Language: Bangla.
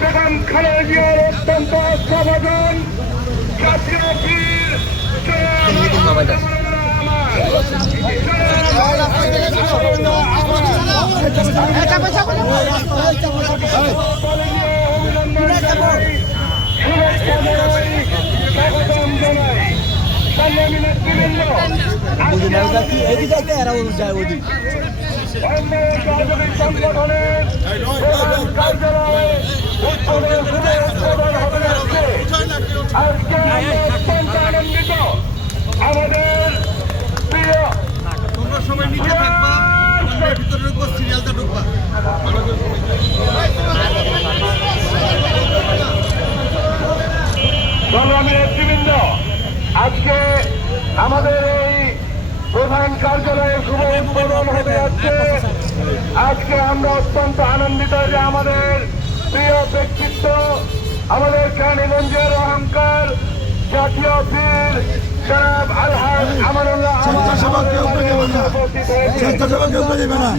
বেগম খালেদা জিয়ার অত্যন্ত শ্রদ্ধাভাজন জাতীয় বীর সংগঠনের কার্যালয়ে আজকে অত্যন্ত আনন্দিত আমাদের প্রিয় সবাই নিচে থাকবা ভিতরে ঢুকবো সিরিয়ালটা ঢুকবা সংগ্রামী নেতৃবৃন্দ, আজকে আমাদের এই প্রধান কার্যালয়ে শুভ উদ্বোধন হতে যাচ্ছে। আজকে আমরা অত্যন্ত আনন্দিত যে আমাদের প্রিয় ব্যক্তিত্ব, আমাদের কেরানীগঞ্জের অহংকার জাতীয় বীর জনাব আলহাজ আমানুল্লাহ উপস্থিত হয়েছে।